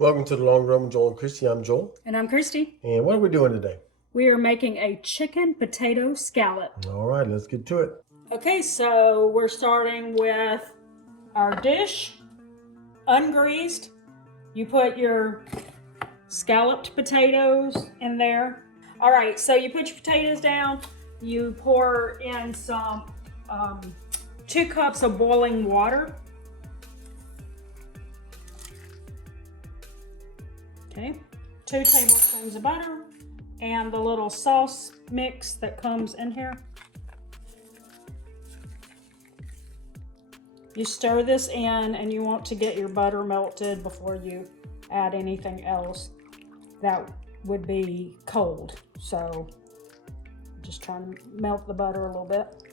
Welcome to the Long Run with Joel and Christy. I'm Joel. And I'm Christy. And what are we doing today? We are making a chicken potato scallop. All right, let's get to it. Okay, so we're starting with our dish, ungreased. You put your scalloped potatoes in there. All right, so you put your potatoes down. You pour in some 2 cups of boiling water. Okay, 2 tablespoons of butter and the little sauce mix that comes in here. You stir this in and you want to get your butter melted before you add anything else that would be cold. So just trying to melt the butter a little bit.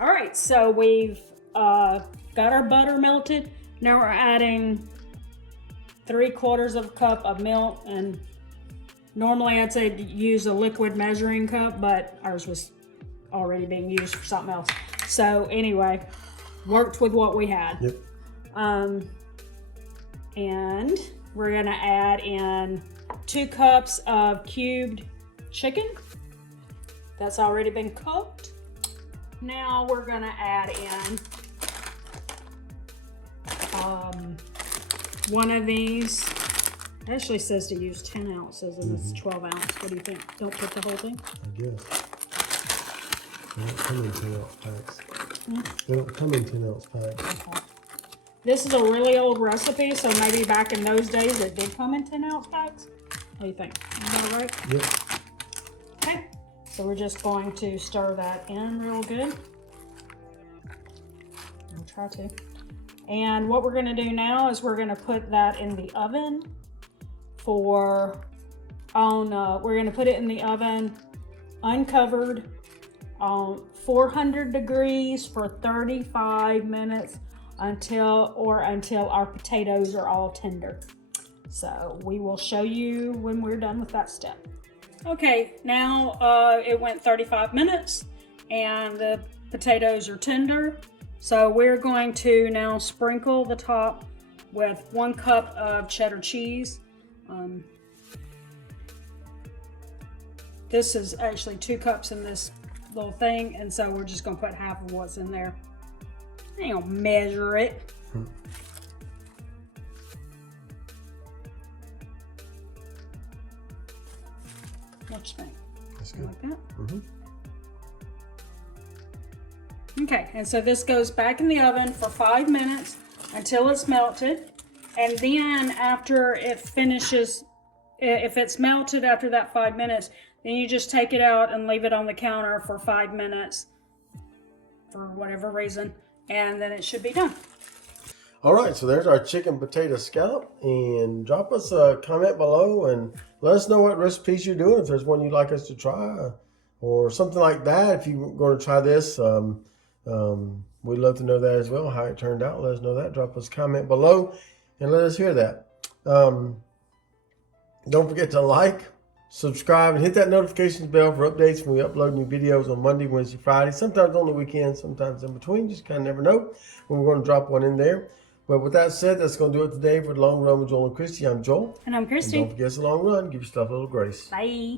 All right, so we've got our butter melted. Now we're adding 3/4 cup of milk, and normally I'd say use a liquid measuring cup, but ours was already being used for something else. So anyway, worked with what we had. Yep. And we're gonna add in 2 cups of cubed chicken that's already been cooked. Now we're gonna add in one of these. It actually says to use 10 ounces and it's 12 ounce. What do you think? Don't put the whole thing? I guess. They don't come in 10 ounce packs. They don't come in 10 ounce packs. Okay. This is a really old recipe, so maybe back in those days it did come in 10 ounce packs. What do you think? Is that right? Yep. Okay. So we're just going to stir that in real good. I'll try to. And what we're going to do now is we're going to put that in the oven we're going to put it in the oven uncovered on 400 degrees for 35 minutes until our potatoes are all tender. So we will show you when we're done with that step. Okay, now it went 35 minutes and the potatoes are tender. So we're going to now sprinkle the top with 1 cup of cheddar cheese. This is actually 2 cups in this little thing, and so we're just going to put half of what's in there. I ain't gonna measure it. What you think? That's good. Like that? Mm-hmm. Okay, and so this goes back in the oven for 5 minutes until it's melted. And then after it finishes, if it's melted after that 5 minutes, then you just take it out and leave it on the counter for 5 minutes for whatever reason, and then it should be done. All right, so there's our chicken potato scallop. And drop us a comment below and let us know what recipes you're doing. If there's one you'd like us to try or something like that. If you're going to try this, we'd love to know that as well, how it turned out. Let us know that. Drop us a comment below and let us hear that. Don't forget to like, subscribe, and hit that notifications bell for updates when we upload new videos on Monday, Wednesday, Friday. Sometimes on the weekends, sometimes in between. Just kind of never know when we're going to drop one in there. But with that said, that's going to do it today for the Long Run with Joel and Christy. I'm Joel. And I'm Christy. And don't forget it's a long run. Give yourself a little grace. Bye.